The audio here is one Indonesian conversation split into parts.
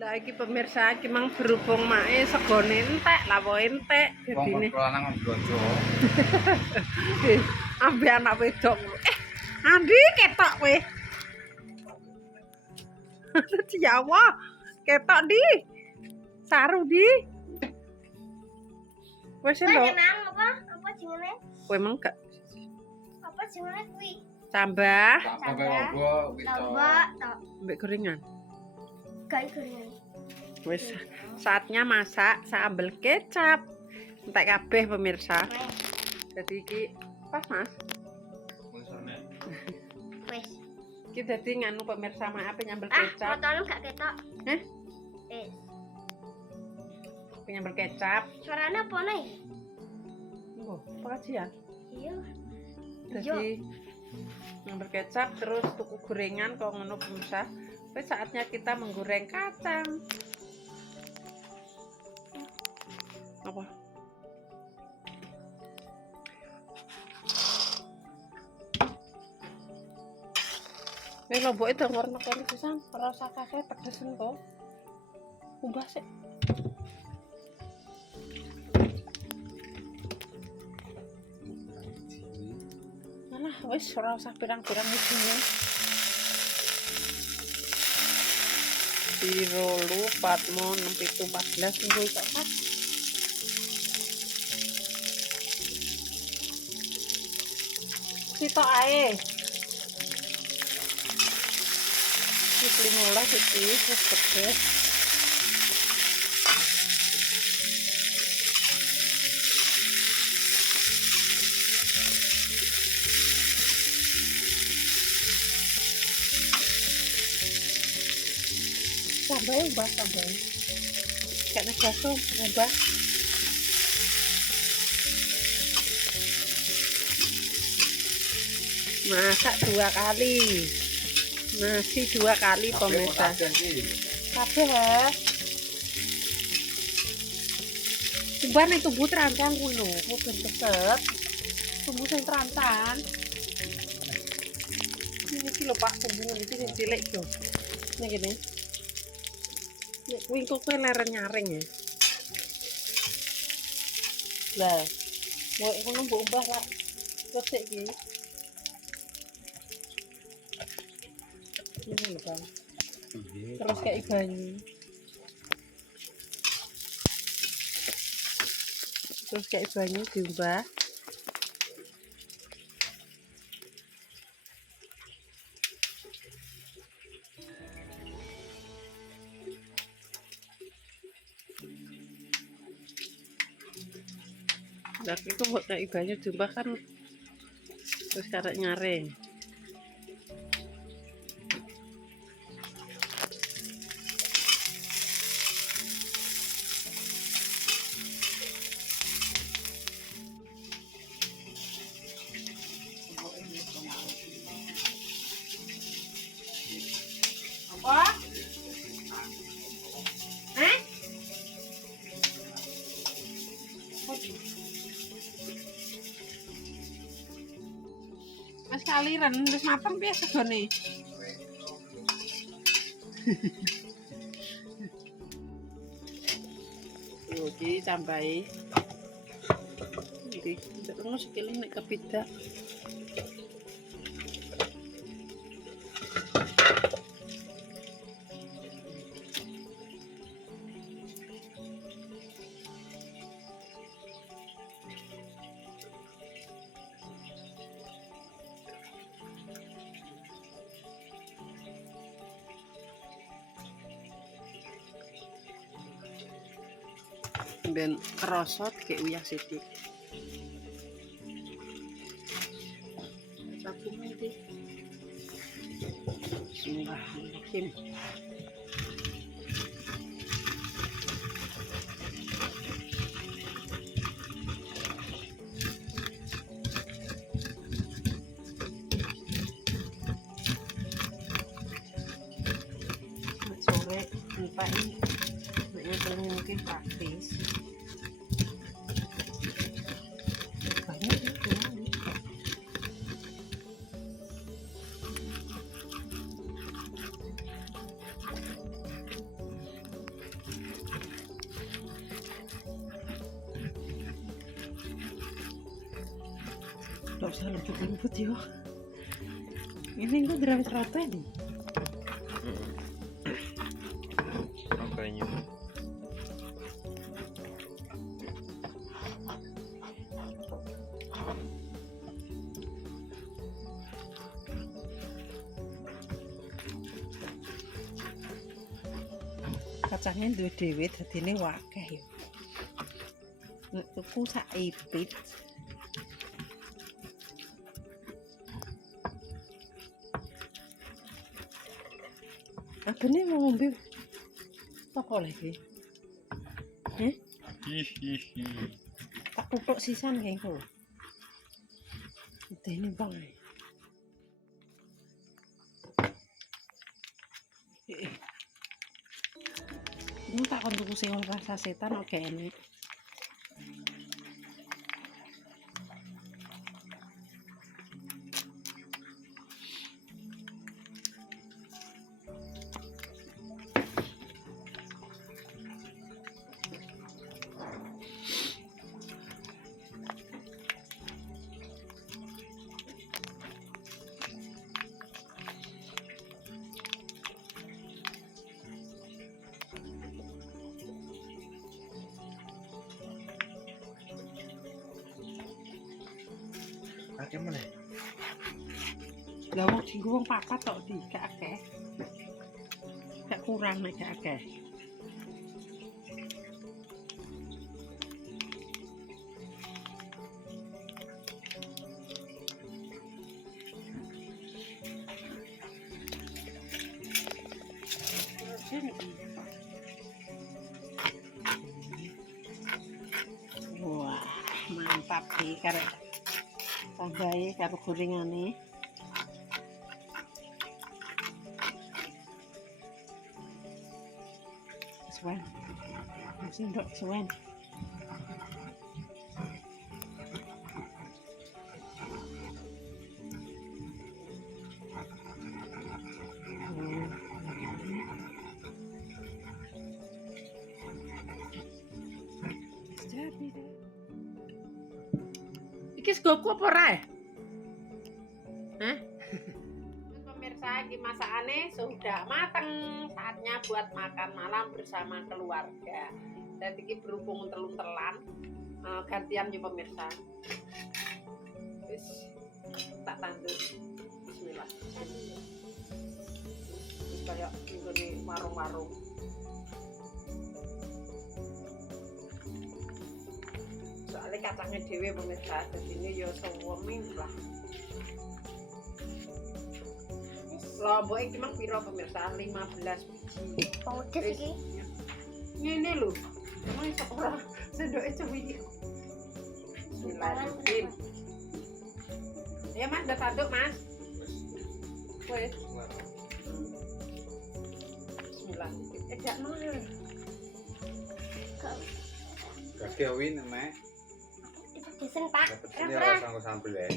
Lah iki pemirsa iki mang berhubung mae segone entek, lawo entek dadine. Wong lanang blojo. Ambe anak wedok. Andi ketok kowe. Ya Allah. Ketok di. Saru di. Wes lho. Apa jenenge? Kowe mengke Apa jenenge kuwi? tambah Tak pokoke obo wis to. Lombok tok. mbek gorengan. Gawe gorengan. Wes saatnya masak sambel kecap. Entek kabeh pemirsa. Jadi iki pas Mas. Wes. Iki dadi nganu pemirsa mak apa nyambel Ah, kecap. fotonya gak ketok. Heh? Wes. Nyambel kecap. Suaranya apa nih? Oh, pengajian. Iya. Jadi nyambel kecap terus tuku gorengan kok ngono pemirsa. Wes saatnya kita menggoreng kacang. Apa? Ini lombok itu warna kuning pisan, rasa kakek pedesen kok. Ubah sih. Alah, wis ora usah pirang-pirang isine. 0, 4, 6, 7, 14 minggu kok Mas. Sitok ae. Wis 15 iki wis pedes. Sampai ubah sampai. Kayaknya bakso ubah. Masak 2 kali. Nasi 2 kali pemirsa. Kabeh ya. Ubah ning tubuh terancang kuwi lho, ben cepet. Tubuh sing terancang. Iki lho Pak, tubuh iki sing cilik lho. Ning kene. Nek kuwi kok kowe leren nyaring ya. Lah, mau ngono mbok ubah lah. Resik iki. Ini lho Bang. Terus kayak banyu. Terus kayak banyu diubah. Nah, itu buat kayak banyu diubah kan terus karek nyaring. Apa? Wis kaliren, wis mateng piye segone? Yo iki tambahi. Iki terus sekilo nek kepidak. Ben kerosot kayak uyah sithik. Sapu nanti. Bismillahirrahmanirrahim. Sore lupa ini. Mungkin praktis. Banyak itu. Gak usah lembut-lembut yo. Ini gue dirapet-rapet nih. Makanya. Kacangnya duwe dhewe dadine wakeh yo. Nek tuku sak ipit. Abene mau ngombe apa lagi? Hihihi. Tak tutuk sisan kae kok. Dene bang. Ini tak kon tuku sing rasa setan oke enek. Akeh meneh. Lah wong dienggo wong papat tok di gak akeh. Gak kurang nek gak akeh. Wah, mantap sih karo tambahi karo gorengane. Suwen. Mesti ndok suwen. Iki segoku apa ora? Hah? Pemirsa, ini masakannya sudah mateng. Saatnya buat makan malam bersama keluarga. Dan ini berhubung telun-telan. Gantian ya pemirsa. Wis tak tandur. Bismillah. Wis kayak ini warung-warung. Soalnya kacangnya dewe pemirsa, jadi ini ya suwemi lah. Lombok iki mang piro pemirsa? 15 biji. Pedes iki. Ngene lho. Emang iso ora sendoke cuwi. Bismillahirrahmanirrahim. Ya Mas, udah tanduk Mas. Wes. Bismillah. Ejak mana? Kakek win mek. Disen Pak. Ini ora sangko sambel ya.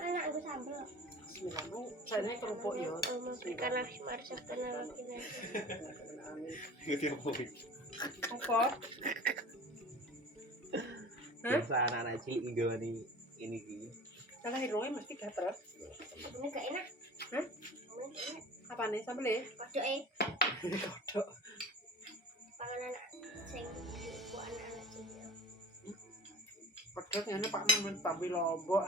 Anak aku sambel. Bismillah. Saya kerupuk ya. Memberikan lagi masakan lagi. Ngerti apa win? Apa? Biasa anak-anak cilik nggawani ini iki. Kalau hirungnya mesti gatel. Ini gak enak. Hah? Apa nih sambel? Kodoke. Kodok. Pangan anak sing buat anak-anak cilik. Kodok ngene Pak Men tapi lombok.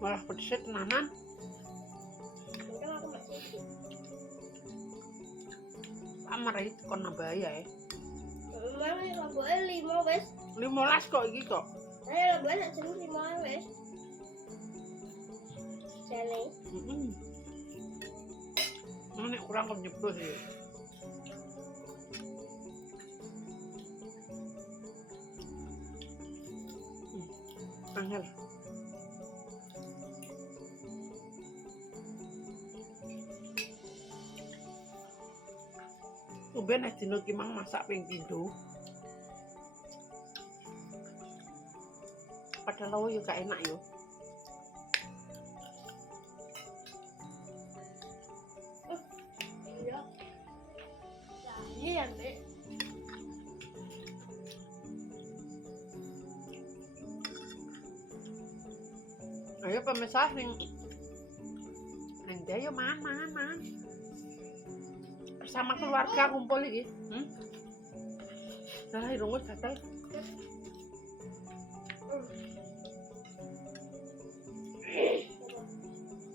Malah pedesnya tenanan. Untung aku masih. Amar itu kon nambah ya. Memang lomboke 5 wis. 15 kok iki kok. Ayo lomboke nek jeneng 5 wis. Jane. Ini kurang kok nyebut ya. Angel. Ben dino ki mang masak ping pindho. Padahal yo gak enak yo. Iya. Ya, Dek. Ayo pemirsa sing anda yo man. Bersama keluarga kumpul iki. Nah, irungut gatel.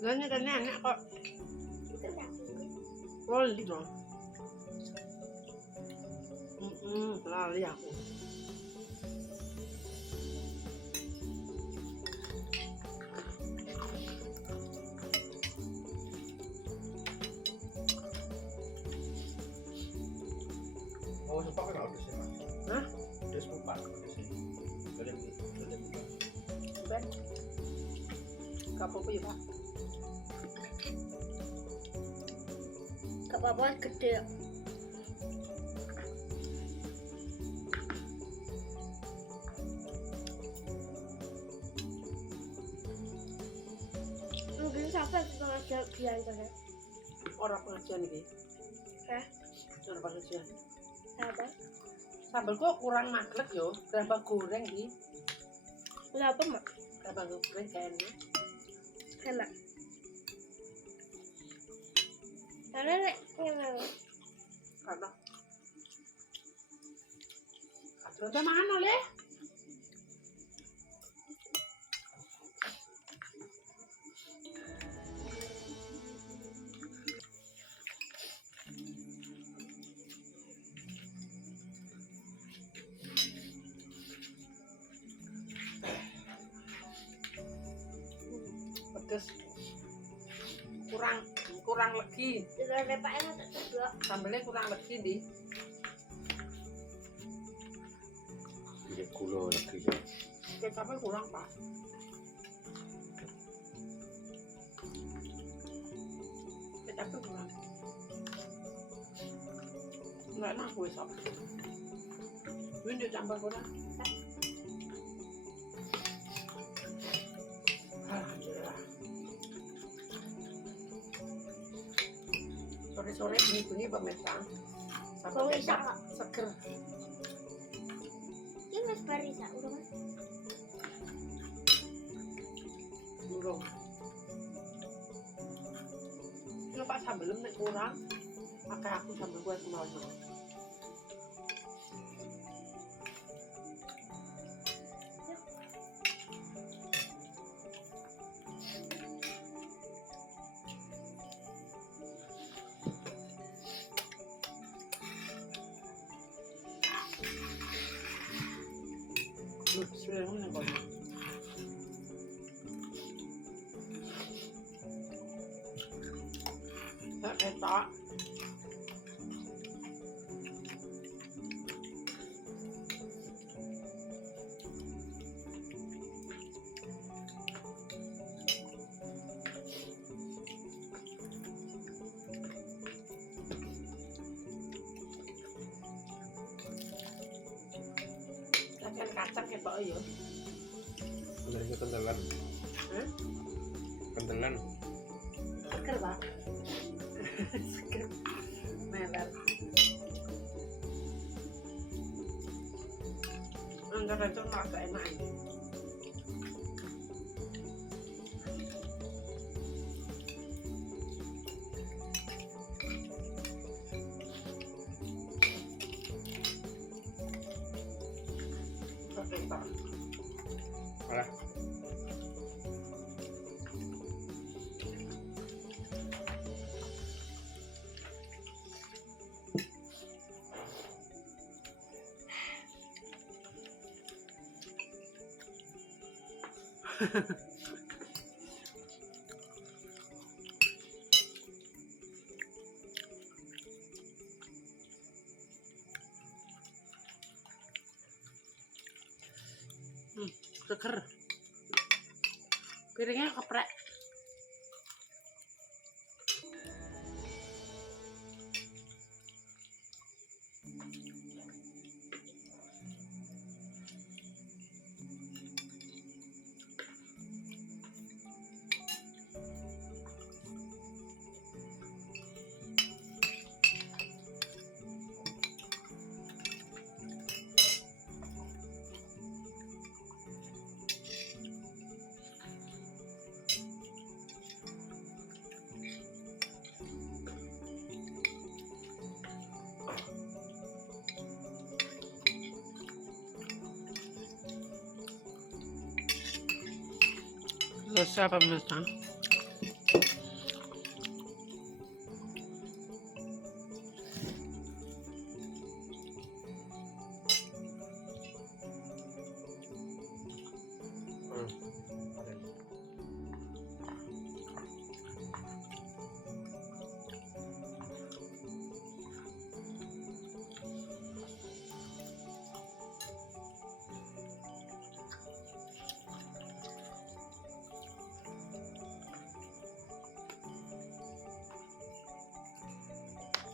Ganya kan enak kok. Itu enggak. Loli dong. Lali aku. Oh, sepak kan udah sih, Mas. Hah? Udah sepak udah sih. Kalian buka. Ben. Gak apa-apa ya, Pak. Gak apa-apa gede. Mungkin sampai pengajian biasanya. Orang pengajian iki. Hah? Orang pengajian. Apa? Sambel kok kurang maglek yo, tambah goreng iki. Kenapa, Mak? Tambah goreng kayaknya. Enak. Karena nek ngene. Karena Ada mana le? Pedes. Kurang legi. Dengan repaknya tak terblok. Sambelnya kurang legi di. Iya, gula lagi. Kecapnya kurang pak. Kecapnya kurang. Nggak enak gue sob. Gue udah tambah kurang. Alhamdulillah. Sore-sore bunyi-bunyi pemirsa. Sama Bau kecap isak. seger. Ini Mas Barisa udah Mas. Burung. Ini pak sambelem nek kurang. Pakai aku sambel gue semua. Bismillah kok. Tak. Kacang ketok ya. Bener kentelan. Hah? Kentelan. Seger, Pak. Seger. Meler. Enggak kacang agak enak ini. Oke, Pak. Malah. Seger. Piringnya keprek. Rasa pemirsa.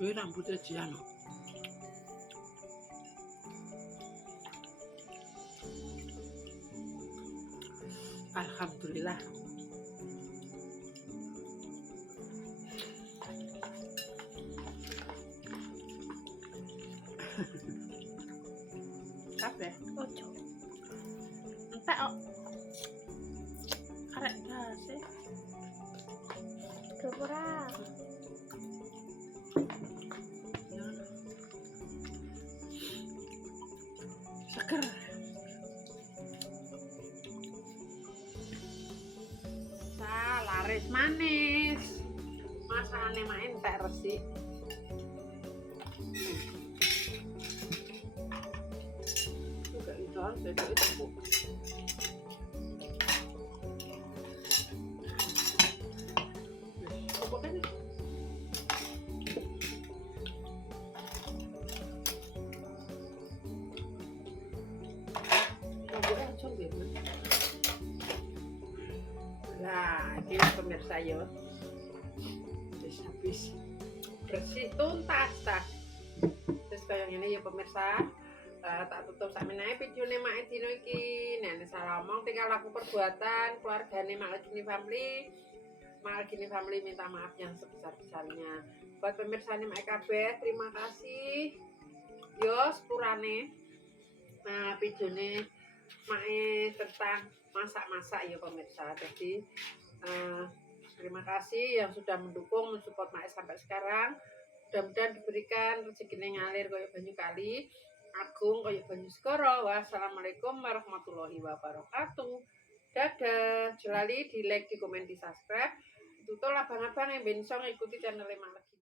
Ini rambutnya Jiano. Alhamdulillah. Apa? Ojo. Entek kok. Karek dasi. Kepura. Seger. Laris manis. Masane mak entek resik. Enggak itu jadi itu. Apa kan? Nah, ini pemirsa yo. Habis bersih tuntas tas. Terus kayak ini ya pemirsa. Tak tutup sakmeneh videone Mak Dino iki. Nek salah omong tinggal laku perbuatan keluargane Mak Gini Family. Mak Gini Family minta maaf yang sebesar-besarnya. Buat pemirsane Mak kabeh, terima kasih. Yo sepurane. Nah, videone Mak tentang masak-masak ya pemirsa. Jadi terima kasih yang sudah mendukung, mensupport Mak sampai sekarang. Mudah-mudahan diberikan rezeki ngalir koyo banyu kali, agung koyo banyu segara. Wassalamualaikum warahmatullahi wabarakatuh. Dadah. Jelali di like, di komen, di subscribe. Tutul abang-abang yang benso ngikuti channel Mak Lagi.